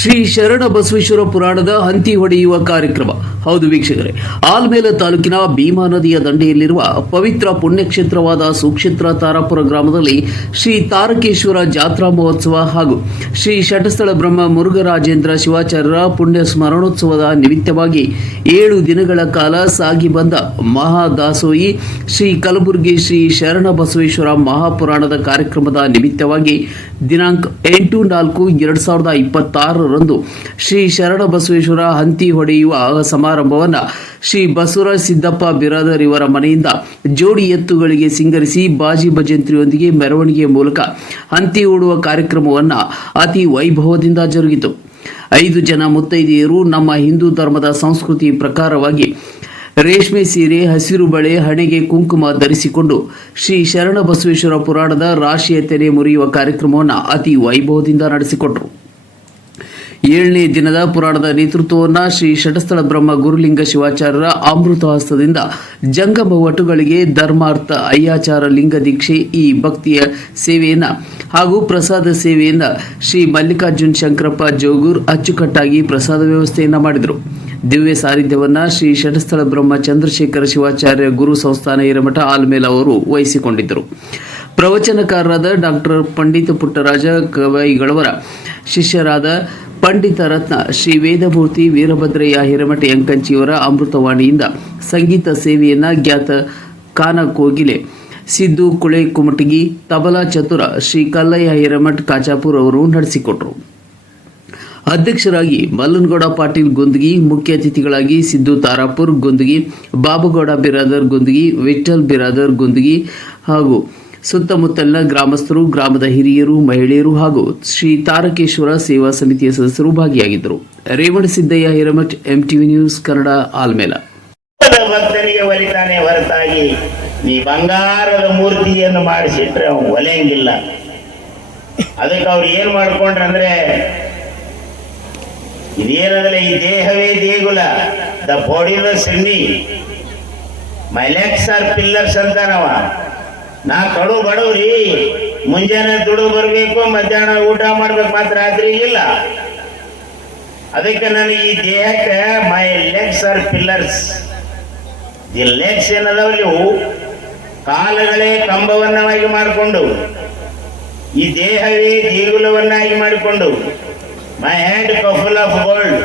ಶ್ರೀ ಶರಣ ಬಸವೇಶ್ವರ ಪುರಾಣದ ಹಂತಿ ಹೊಡೆಯುವ ಕಾರ್ಯಕ್ರಮ. ಹೌದು ವೀಕ್ಷಕರೇ, ಆಲ್ಮೇಲ ತಾಲೂಕಿನ ಭೀಮಾ ನದಿಯ ದಂಡೆಯಲ್ಲಿರುವ ಪವಿತ್ರ ಪುಣ್ಯಕ್ಷೇತ್ರವಾದ ಸುಕ್ಷೇತ್ರ ತಾರಾಪುರ ಗ್ರಾಮದಲ್ಲಿ ಶ್ರೀ ತಾರಕೇಶ್ವರ ಜಾತ್ರಾ ಮಹೋತ್ಸವ ಹಾಗೂ ಶ್ರೀ ಶಟಸ್ಥಳ ಬ್ರಹ್ಮ ಮುರುಘರಾಜೇಂದ್ರ ಶಿವಾಚಾರ್ಯರ ಪುಣ್ಯ ಸ್ಮರಣೋತ್ಸವದ ನಿಮಿತ್ತವಾಗಿ 7 ದಿನಗಳ ಕಾಲ ಸಾಗಿ ಬಂದ ಮಹಾದಾಸೋಹಿ ಶ್ರೀ ಕಲಬುರಗಿ ಶ್ರೀ ಶರಣ ಬಸವೇಶ್ವರ ಮಹಾಪುರಾಣದ ಕಾರ್ಯಕ್ರಮದ ನಿಮಿತ್ತವಾಗಿ ದಿನಾಂಕ 8/4/2026 ಶ್ರೀ ಶರಣ ಬಸವೇಶ್ವರ ಹಂತಿ ಹೊಡೆಯುವ ಸಮಾರಂಭವನ್ನು ಶ್ರೀ ಬಸವರಾಜ ಸಿದ್ದಪ್ಪ ಬಿರಾದರ್ ಇವರ ಮನೆಯಿಂದ ಜೋಡಿ ಎತ್ತುಗಳಿಗೆ ಸಿಂಗರಿಸಿ ಬಾಜಿ ಭಜಂತ್ರಿಯೊಂದಿಗೆ ಮೆರವಣಿಗೆ ಮೂಲಕ ಹಂತಿ ಹೂಡುವ ಕಾರ್ಯಕ್ರಮವನ್ನು ಅತಿ ವೈಭವದಿಂದ ಜರುಗಿತು. 5 ಜನ ಮುತ್ತೈದೆಯರು ನಮ್ಮ ಹಿಂದೂ ಧರ್ಮದ ಸಂಸ್ಕೃತಿ ಪ್ರಕಾರವಾಗಿ ರೇಷ್ಮೆ ಸೀರೆ, ಹಸಿರು ಬಳೆ, ಹಣೆಗೆ ಕುಂಕುಮ ಧರಿಸಿಕೊಂಡು ಶ್ರೀ ಶರಣ ಬಸವೇಶ್ವರ ಪುರಾಣದ ರಾಶಿಯ ತೆರೆ ಮುರಿಯುವ ಕಾರ್ಯಕ್ರಮವನ್ನು ಅತಿ ವೈಭವದಿಂದ ನಡೆಸಿಕೊಟ್ಟರು. 7ನೇ ದಿನದ ಪುರಾಣದ ನೇತೃತ್ವವನ್ನು ಶ್ರೀ ಶಟಸ್ಥಳ ಬ್ರಹ್ಮ ಗುರುಲಿಂಗ ಶಿವಾಚಾರ್ಯರ ಅಮೃತ ಹಸ್ತದಿಂದ ಜಂಗಮ ವಟುಗಳಿಗೆ ಧರ್ಮಾರ್ಥ ಅಯ್ಯಾಚಾರ ಲಿಂಗ ದೀಕ್ಷೆ ಈ ಭಕ್ತಿಯ ಸೇವೆಯನ್ನು ಹಾಗೂ ಪ್ರಸಾದ ಸೇವೆಯನ್ನು ಶ್ರೀ ಮಲ್ಲಿಕಾರ್ಜುನ್ ಶಂಕರಪ್ಪ ಜೋಗೂರ್ ಅಚ್ಚುಕಟ್ಟಾಗಿ ಪ್ರಸಾದ ವ್ಯವಸ್ಥೆಯನ್ನು ಮಾಡಿದರು. ದಿವ್ಯ ಸಾನ್ನಿಧ್ಯವನ್ನು ಶ್ರೀ ಶಟಸ್ಥಳ ಬ್ರಹ್ಮ ಚಂದ್ರಶೇಖರ ಶಿವಾಚಾರ್ಯ ಗುರು ಸಂಸ್ಥಾನ ಹಿರೇಮಠ ಆಲ್ಮೇಲ ಅವರು ವಹಿಸಿಕೊಂಡಿದ್ದರು. ಪ್ರವಚನಕಾರರಾದ ಡಾಕ್ಟರ್ ಪಂಡಿತ ಪುಟ್ಟರಾಜ ಗವೈಗಳವರ ಶಿಷ್ಯರಾದ ಪಂಡಿತ ರತ್ನ ಶ್ರೀ ವೇದಮೂರ್ತಿ ವೀರಭದ್ರಯ್ಯ ಹಿರೇಮಠ ಯಂಕಂಚಿಯವರ ಅಮೃತವಾಣಿಯಿಂದ ಸಂಗೀತ ಸೇವೆಯನ್ನು ಜ್ಞಾತ ಕಾನ ಕೋಗಿಲೆ ಸಿದ್ದು ಕುಳೆ ಕುಮಟಗಿ, ತಬಲಾ ಚತುರ ಶ್ರೀ ಕಲ್ಲಯ್ಯ ಹಿರೇಮಠ ಕಾಚಾಪುರ್ ಅವರು ನಡೆಸಿಕೊಟ್ಟರು. ಅಧ್ಯಕ್ಷರಾಗಿ ಮಲ್ಲನಗೌಡ ಪಾಟೀಲ್ ಗುಂದಗಿ, ಮುಖ್ಯ ಅತಿಥಿಗಳಾಗಿ ಸಿದ್ದು ತಾರಾಪುರ್ ಗುಂದಗಿ, ಬಾಬುಗೌಡ ಬಿರಾದರ್ ಗುಂದಗಿ, ವಿಠಲ್ ಬಿರಾದರ್ ಗುಂದಗಿ ಹಾಗೂ ಸುತ್ತಮುತ್ತಲಿನ ಗ್ರಾಮಸ್ಥರು, ಗ್ರಾಮದ ಹಿರಿಯರು, ಮಹಿಳೆಯರು ಹಾಗೂ ಶ್ರೀ ತಾರಕೇಶ್ವರ ಸೇವಾ ಸಮಿತಿಯ ಸದಸ್ಯರು ಭಾಗಿಯಾಗಿದ್ದರು. Revanasiddayya Hiremath, MTV news Kannada, Almel. ಭಕ್ತರಿಗೆ ಒಲಿತಾನೆ ಹೊರತಾಗಿ ನೀ ಬಂಗಾರದ ಮೂರ್ತಿಯನ್ನು ಮಾಡಿಸಿಟ್ರೆ ಅವನು ಒಲೆಯಂಗಿಲ್ಲ. ಅದಕ್ಕೆ ಅವ್ರು ಏನ್ ಮಾಡ್ಕೊಂಡ್ರೆ ಅಂದ್ರೆ, ಇದೇನಂದ್ರೆ ಈ ದೇಹವೇ ದೇಗುಲ, the body the Sydney, my legs are pillars ಅಂತಾನವ. ನಾ ಕಡು ಬಡವ್ರಿ, ಮುಂಜಾನೆ ದುಡಿದು ಬರ್ಬೇಕು, ಮಧ್ಯಾಹ್ನ ಊಟ ಮಾಡ್ಬೇಕು, ಮಾತ್ರ ರಾತ್ರಿ ಇಲ್ಲ. ಅದಕ್ಕೆ ನನಗೆ ಈ ದೇಹಕ್ಕೆ ಮೈ ಲೆಗ್ಸ್ ಆರ್ ಪಿಲ್ಲರ್ಸ್. ಈ ಲೆಗ್ಸ್ ಏನದಾವಲ್ಲಿ ಕಾಲುಗಳೇ ಕಂಬವನ್ನಾಗಿ ಮಾಡಿಕೊಂಡು, ಈ ದೇಹವೇ ದೇಗುಲವನ್ನಾಗಿ ಮಾಡಿಕೊಂಡು, my hand full of gold,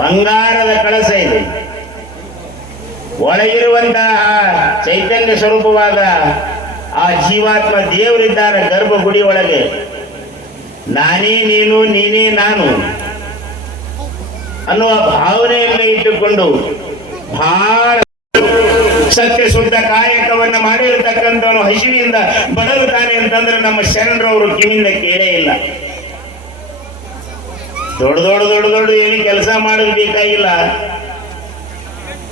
ಬಂಗಾರದ ಕಳಸ ಇದೆ. ಒಳಗಿರುವಂತಹ ಚೈತನ್ಯ ಸ್ವರೂಪವಾದ ಆ ಜೀವಾತ್ಮ ದೇವರಿದ್ದಾನೆ ಗರ್ಭಗುಡಿ ಒಳಗೆ. ನಾನೇ ನೀನು, ನೀನೇ ನಾನು ಅನ್ನುವ ಭಾವನೆಯನ್ನು ಇಟ್ಟುಕೊಂಡು ಬಹಳ ಸತ್ಯ ಶುದ್ಧ ಕಾಯಕವನ್ನ ಮಾಡಿರತಕ್ಕಂಥವನು ಹಸಿವಿಯಿಂದ ಬಡಲುತ್ತಾನೆ ಅಂತಂದ್ರೆ ನಮ್ಮ ಶರಣರವರು ಕಿವಿಯಿಂದ ಕೇಳೇ ಇಲ್ಲ. ದೊಡ್ಡ ದೊಡ್ಡ ದೊಡ್ಡ ದೊಡ್ಡ ಏನು ಕೆಲಸ ಮಾಡೋದು ಬೇಕಾಗಿಲ್ಲ.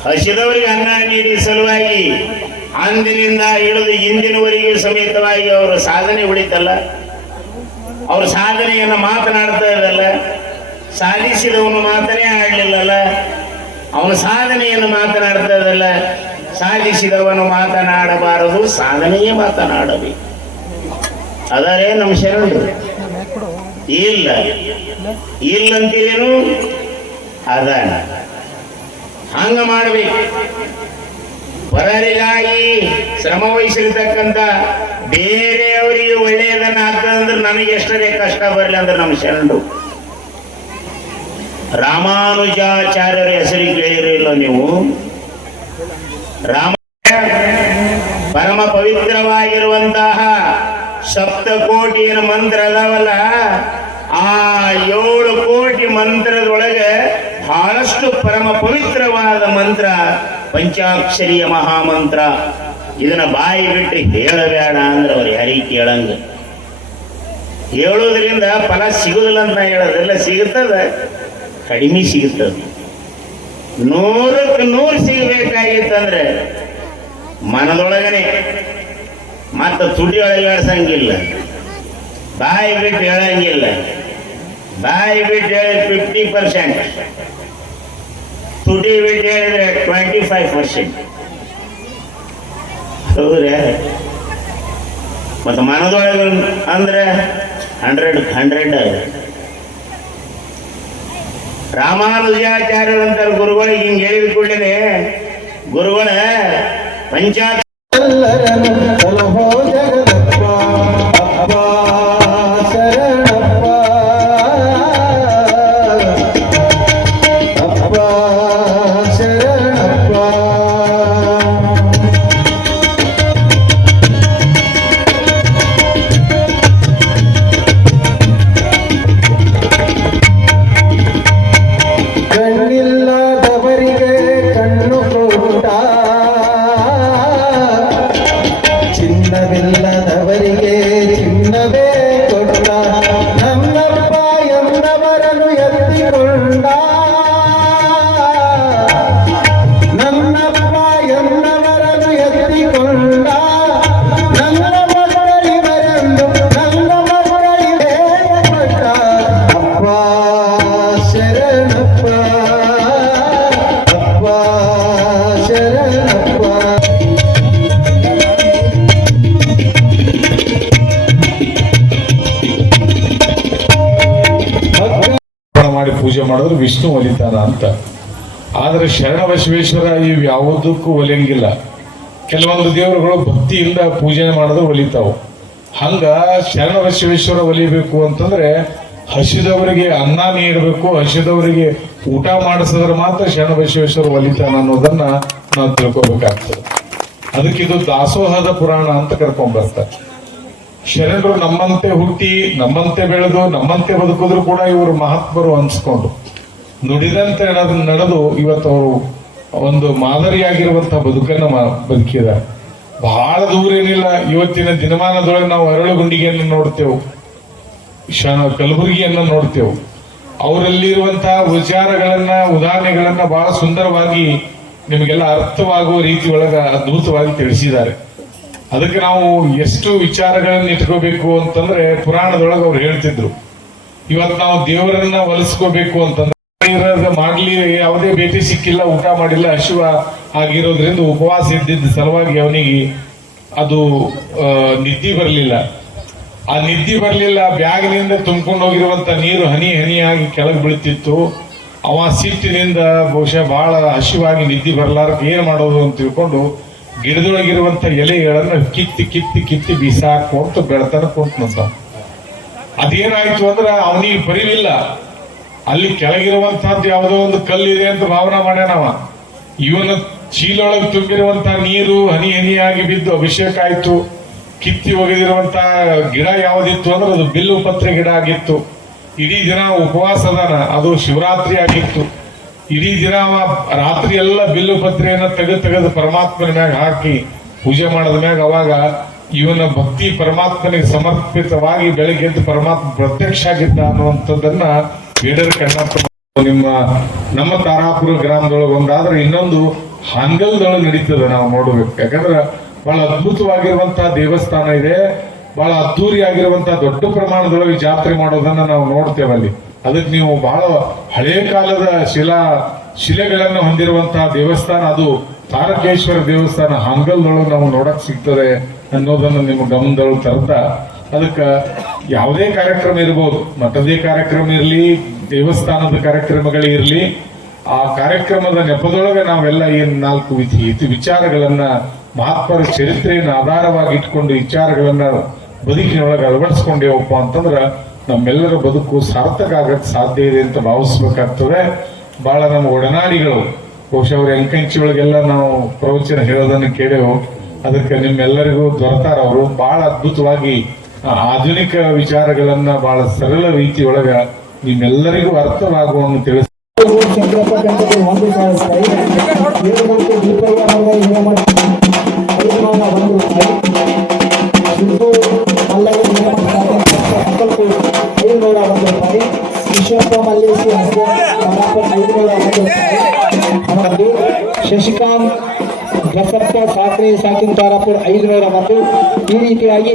ಹಸಿದವರಿಗೆ ಅನ್ನ ನೀಡಿ ಸಲುವಾಗಿ ಅಂದಿನಿಂದ ಹಿಡಿದು ಇಂದಿನವರೆಗೂ ಸಮೇತವಾಗಿ ಅವರ ಸಾಧನೆ ಉಳಿತಲ್ಲ, ಅವ್ರ ಸಾಧನೆಯನ್ನು ಮಾತನಾಡ್ತಾ ಇದ್ದಲ್ಲ, ಸಾಧಿಸಿದವನು ಮಾತನೇ ಆಡಲಿಲ್ಲಲ್ಲ, ಅವನ ಸಾಧನೆಯನ್ನು ಮಾತನಾಡ್ತಾ ಇದ್ದಲ್ಲ. ಸಾಧಿಸಿದವನು ಮಾತನಾಡಬಾರದು, ಸಾಧನೆಯೇ ಮಾತನಾಡಬೇಕು. ಆದರೆ ನಮ್ಮ ಶರಣರು ಇಲ್ಲ ಇಲ್ಲಂತೀರೇನು, ಅದ ಹಂಗ ಮಾಡಬೇಕು. ಪರರಿಗಾಗಿ ಶ್ರಮ ವಹಿಸಿರ್ತಕ್ಕಂಥ ಬೇರೆಯವರಿಗೆ ಒಳ್ಳೆಯದನ್ನ ಆಗ್ತದಂದ್ರೆ ನನಗೆ ಎಷ್ಟರೇ ಕಷ್ಟ ಬರಲಿ ಅಂದ್ರೆ ನಮ್ಮ ಶರಣರು ರಾಮಾನುಜಾಚಾರ್ಯರ ಹೆಸರಿಗೆ ಕೇಳಿರಲಿಲ್ಲ ನೀವು? ರಾಮ ಪರಮ ಪವಿತ್ರವಾಗಿರುವಂತಹ ಸಪ್ತಕೋಟಿಯ ಮಂತ್ರ ಅದಾವಲ್ಲ, ಆ 7 ಕೋಟಿ ಮಂತ್ರದೊಳಗೆ ಬಹಳಷ್ಟು ಪರಮ ಪವಿತ್ರವಾದ ಮಂತ್ರ ಪಂಚಾಕ್ಷರಿಯ ಮಹಾಮಂತ್ರ. ಇದನ್ನ ಬಾಯಿ ಬಿಟ್ಟು ಹೇಳಬೇಡ ಅಂದ್ರೆ ಅವ್ರು ಯಾರಿಗೆ ಕೇಳಂಗ. ಹೇಳೋದ್ರಿಂದ ಫಲ ಸಿಗುದಿಲ್ಲ ಅಂತ ಹೇಳೋದಿಲ್ಲ, ಸಿಗುತ್ತದೆ, ಕಡಿಮೆ ಸಿಗುತ್ತದೆ. 100ಕ್ಕೆ 100 ಸಿಗಬೇಕಾಗಿತ್ತಂದ್ರೆ ಮನದೊಳಗನೆ ಮತ್ತೆ ತುಟಿ ಅಳಗಾಡ್ಸಂಗಿಲ್ಲ, ಬಾಯಿ ಬಿಟ್ಟು ಹೇಳಂಗಿಲ್ಲ. ಬಾಯಿ ಬಿಟ್ಟು ಹೇಳಿದ್ರೆ 50%, ತುಟಿ ಬಿಟ್ಟು ಹೇಳಿದ್ರೆ 25%. ಹೌದ್ರಿ? ಮತ್ತೆ ಮನದೊಳಗೆ ಅಂದ್ರೆ 100 ರಾಮಾನುಜಾಚಾರ್ಯರಂತ ಗುರುಗಳಿಗೆ ಹಿಂಗೆ ಹೇಳಿದ ಕೂಡಲೇ ಗುರುಗಳ ಪಂಚಾಕ್ಷ ಎಲ್ಲರನ್ನು ಸಲಹೋ ಜಗದಪ್ಪ ಅಪ್ಪ ಶರಣಪ್ಪ ಅಪ್ಪ ಶರಣಪ್ಪ ಕಣ್ಣಿಲ್ಲದವರಿಗೆ ಕಣ್ಣು ಕೊಟ್ಟ ಚಿನ್ನವಿಲ್ಲದವರಿಗೆ ಚಿನ್ನವೇ ಕೊಟ್ಟ ನನ್ನಪ್ಪ ಎಂದವರನ್ನು ಎತ್ತಿಕೊಂಡ ನನ್ನಪ್ಪ ಎಂದವರನ್ನು ಎತ್ತಿಕೊಂಡ ನನ್ನ ಮಕ್ಕಳಿವರೆಂದು ನನ್ನ ಮಕ್ಕಳಿಗೆ ಕೊಟ್ಟ ಅಪ್ಪ ಶರಣಪ್ಪ ಅಪ್ಪ ಶರಣಪ್ಪ ಮಾಡಿ ಪೂಜೆ ಮಾಡಿದ್ರೆ ವಿಷ್ಣು ಒಲಿತಾನ ಅಂತ. ಆದ್ರೆ ಶರಣ ಬಸವೇಶ್ವರ ಇವು ಯಾವುದಕ್ಕೂ ಒಲಿಯಂಗಿಲ್ಲ. ಕೆಲವೊಂದು ದೇವರುಗಳು ಭಕ್ತಿಯಿಂದ ಪೂಜೆ ಮಾಡಿದ್ರೆ ಒಲಿತಾವು. ಹಂಗ ಶರಣ ಬಸವೇಶ್ವರ ಒಲಿಬೇಕು ಅಂತಂದ್ರೆ ಹಸಿದವರಿಗೆ ಅನ್ನ ನೀಡಬೇಕು, ಹಸಿದವರಿಗೆ ಊಟ ಮಾಡಿಸಿದ್ರೆ ಮಾತ್ರ ಶರಣ ಬಸವೇಶ್ವರ ಒಲಿತಾನ ಅನ್ನೋದನ್ನ ನಾವು ತಿಳ್ಕೊಬೇಕಾಗ್ತದೆ. ಅದಕ್ಕಿದು ದಾಸೋಹದ ಪುರಾಣ ಅಂತ ಕರ್ಕೊಂಡ್ ಬರ್ತಾರೆ. ಶರಣರು ನಮ್ಮಂತೆ ಹುಟ್ಟಿ ನಮ್ಮಂತೆ ಬೆಳೆದು ನಮ್ಮಂತೆ ಬದುಕಿದ್ರು ಕೂಡ ಇವರು ಮಹಾತ್ಮರು ಅನ್ಸ್ಕೊಂಡು ನುಡಿದಂತೆ ನಡೆದು ಇವತ್ತು ಅವರು ಒಂದು ಮಾದರಿಯಾಗಿರುವಂತಹ ಬದುಕನ್ನ ಬದುಕಿದ್ದಾರೆ. ಬಹಳ ದೂರ ಏನಿಲ್ಲ, ಇವತ್ತಿನ ದಿನಮಾನದೊಳಗೆ ನಾವು ಅರಳುಗುಂಡಿಗೆಯನ್ನು ನೋಡ್ತೇವೆ, ಕಲಬುರಗಿಯನ್ನ ನೋಡ್ತೇವೆ. ಅವರಲ್ಲಿರುವಂತಹ ವಿಚಾರಗಳನ್ನ ಉದಾಹರಣೆಗಳನ್ನ ಬಹಳ ಸುಂದರವಾಗಿ ನಿಮಗೆಲ್ಲ ಅರ್ಥವಾಗುವ ರೀತಿ ಒಳಗ ಅದ್ಭುತವಾಗಿ ತಿಳಿಸಿದ್ದಾರೆ. ಅದಕ್ಕೆ ನಾವು ಎಷ್ಟು ವಿಚಾರಗಳನ್ನ ಇಟ್ಕೋಬೇಕು ಅಂತಂದ್ರೆ ಪುರಾಣದೊಳಗೆ ಅವ್ರು ಹೇಳ್ತಿದ್ರು. ಇವತ್ತು ನಾವು ದೇವರನ್ನ ಒಲಿಸ್ಕೋಬೇಕು ಅಂತಂದ್ರೆ ಮಾಡ್ಲಿ ಯಾವುದೇ ಭೇಟಿ ಸಿಕ್ಕಿಲ್ಲ, ಊಟ ಮಾಡಿಲ್ಲ, ಹಸಿವ ಆಗಿರೋದ್ರಿಂದ ಉಪವಾಸ ಇದ್ದಿದ್ದ ಸಲುವಾಗಿ ಅವನಿಗೆ ಅದು ನಿದ್ದೆ ಬರಲಿಲ್ಲ. ಆ ನಿದ್ದೆ ಬರಲಿಲ್ಲ, ಬ್ಯಾಗ್ನಿಂದ ತುಂಬಿಕೊಂಡು ಹೋಗಿರುವಂತ ನೀರು ಹನಿ ಹನಿಯಾಗಿ ಕೆಳಗೆ ಬೀಳ್ತಿತ್ತು. ಅವ ಸಿಟ್ಟಿನಿಂದ ಬಹುಶಃ ಬಹಳ ಹಸಿವಾಗಿ ನಿದ್ದೆ ಬರಲಾರ್ದು ಏನ್ ಮಾಡೋದು ಅಂತ ತಿಳ್ಕೊಂಡು ಗಿಡದೊಳಗಿರುವಂತ ಎಲೆಗಳನ್ನ ಕಿತ್ತಿ ಕಿತ್ತಿ ಕಿತ್ತಿ ಬೀಸಾಕೊಂತ ಬೆಳತನ ಕುಂತಂತ. ಅದೇನಾಯ್ತು ಅಂದ್ರೆ ಅವನಿಗೆ ಪರಿವಿಲ್ಲ, ಅಲ್ಲಿ ಕೆಳಗಿರುವಂತಹದ್ದು ಯಾವುದೋ ಒಂದು ಕಲ್ಲಿದೆ ಅಂತ ಭಾವನೆ ಮಾಡ್ಯಾನವ. ಇವನ ಚೀಲೊಳಗೆ ತುಂಬಿರುವಂತಹ ನೀರು ಹನಿ ಹನಿಯಾಗಿ ಬಿದ್ದು ಅಭಿಷೇಕ ಆಯ್ತು. ಕಿತ್ತಿ ಒಗೆದಿರುವಂತ ಗಿಡ ಯಾವ್ದಿತ್ತು ಅಂದ್ರೆ ಅದು ಬಿಲ್ಲು ಪತ್ರೆ ಗಿಡ ಆಗಿತ್ತು. ಇಡೀ ದಿನ ಉಪವಾಸದಾನ, ಅದು ಶಿವರಾತ್ರಿ ಆಗಿತ್ತು. ಇಡೀ ದಿನ ರಾತ್ರಿ ಎಲ್ಲ ಬಿಲ್ಲು ಪತ್ರೆಯನ್ನ ತೆಗೆದು ಪರಮಾತ್ಮನ ಮ್ಯಾಗ ಹಾಕಿ ಪೂಜೆ ಮಾಡಿದ ಮ್ಯಾಗ ಅವಾಗ ಇವನ ಭಕ್ತಿ ಪರಮಾತ್ಮನಿಗೆ ಸಮರ್ಪಿತವಾಗಿ ಬೆಳಗ್ಗೆ ಎದ್ದು ಪರಮಾತ್ಮ ಪ್ರತ್ಯಕ್ಷ ಆಗಿದ್ದ ಅನ್ನುವಂಥದ್ದನ್ನ ಬೇಡರ ಕಣ್ಣಪ್ಪ ನಮ್ಮ ತಾರಾಪುರ ಗ್ರಾಮದೊಳಗೆ ಒಂದಾದ್ರೆ ಇನ್ನೊಂದು ಹಾಂಗಲ್ದೊಳಗೆ ನಡೀತದೆ. ನಾವು ನೋಡ್ಬೇಕು, ಯಾಕಂದ್ರೆ ಬಹಳ ಅದ್ಭುತವಾಗಿರುವಂತಹ ದೇವಸ್ಥಾನ ಇದೆ. ಬಹಳ ಅದ್ದೂರಿ ಆಗಿರುವಂತಹ ದೊಡ್ಡ ಪ್ರಮಾಣದೊಳಗೆ ಜಾತ್ರೆ ಮಾಡೋದನ್ನ ನಾವು ನೋಡ್ತೇವೆ ಅಲ್ಲಿ. ಅದಕ್ಕೆ ನೀವು ಬಹಳ ಹಳೆಯ ಕಾಲದ ಶಿಲೆಗಳನ್ನ ಹೊಂದಿರುವಂತಹ ದೇವಸ್ಥಾನ ಅದು ತಾರಕೇಶ್ವರ ದೇವಸ್ಥಾನ ಹಾಂಗಲ್ದೊಳಗೆ ನಾವು ನೋಡಕ್ ಸಿಗ್ತದೆ ಅನ್ನೋದನ್ನ ನಿಮ್ಮ ಗಮನದೊಳಗೆ ತರ್ತಾ, ಅದಕ್ಕೆ ಯಾವುದೇ ಕಾರ್ಯಕ್ರಮ ಇರ್ಬೋದು, ಮಠದೇ ಕಾರ್ಯಕ್ರಮ ಇರಲಿ, ದೇವಸ್ಥಾನದ ಕಾರ್ಯಕ್ರಮಗಳಿರಲಿ, ಆ ಕಾರ್ಯಕ್ರಮದ ನೆಪದೊಳಗೆ ನಾವೆಲ್ಲ ಏನ್ 4 ವಿಚಾರಗಳನ್ನ ಮಹಾತ್ಮರ ಚರಿತ್ರೆಯನ್ನು ಆಧಾರವಾಗಿ ಇಟ್ಕೊಂಡು ವಿಚಾರಗಳನ್ನ ಬದುಕಿನೊಳಗೆ ಅಳವಡಿಸ್ಕೊಂಡೇವಪ್ಪ ಅಂತಂದ್ರ ನಮ್ಮೆಲ್ಲರ ಬದುಕು ಸಾರ್ಥಕ ಆಗಕ್ಕೆ ಸಾಧ್ಯ ಇದೆ ಅಂತ ಭಾವಿಸ್ಬೇಕಾಗ್ತದೆ. ಬಹಳ ನಮ್ಮ ಒಡನಾಡಿಗಳು ಬಹುಶಃ ಅವ್ರ ಎಂಕಂಚಿ ಒಳಗೆಲ್ಲ ನಾವು ಪ್ರವಚನ ಹೇಳೋದನ್ನು ಕೇಳೇವು. ಅದಕ್ಕೆ ನಿಮ್ಮೆಲ್ಲರಿಗೂ ದೊರೆತಾರ ಅವರು ಬಹಳ ಅದ್ಭುತವಾಗಿ ಆಧುನಿಕ ವಿಚಾರಗಳನ್ನ ಬಹಳ ಸರಳ ರೀತಿ ಒಳಗ ನಿಮ್ಮೆಲ್ಲರಿಗೂ ಅರ್ಥವಾಗುವಂತೆ ತಿಳಿಸ ಶಶಿಕಾಂತ್ ಬಸಪ್ಪ ಸಾಕ್ರೆ ಸಾಕಿನ ತಾರಾಪುರ 501. ಈ ರೀತಿಯಾಗಿ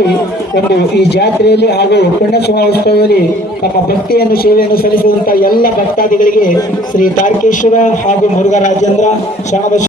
ಒಂದು ಈ ಜಾತ್ರೆಯಲ್ಲಿ ಹಾಗೂ ಪುಣ್ಯ ಸಮಾರೋತ್ಸವದಲ್ಲಿ ತಮ್ಮ ಭಕ್ತಿಯನ್ನು ಸೇವೆಯನ್ನು ಸಲ್ಲಿಸುವಂತಹ ಎಲ್ಲ ಭಕ್ತಾದಿಗಳಿಗೆ ಶ್ರೀ ತಾರಕೇಶ್ವರ ಹಾಗೂ ಮುರುಘರಾಜೇಂದ್ರ ಶರಣ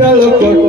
ಬೆಳಕೊಟ್ಟು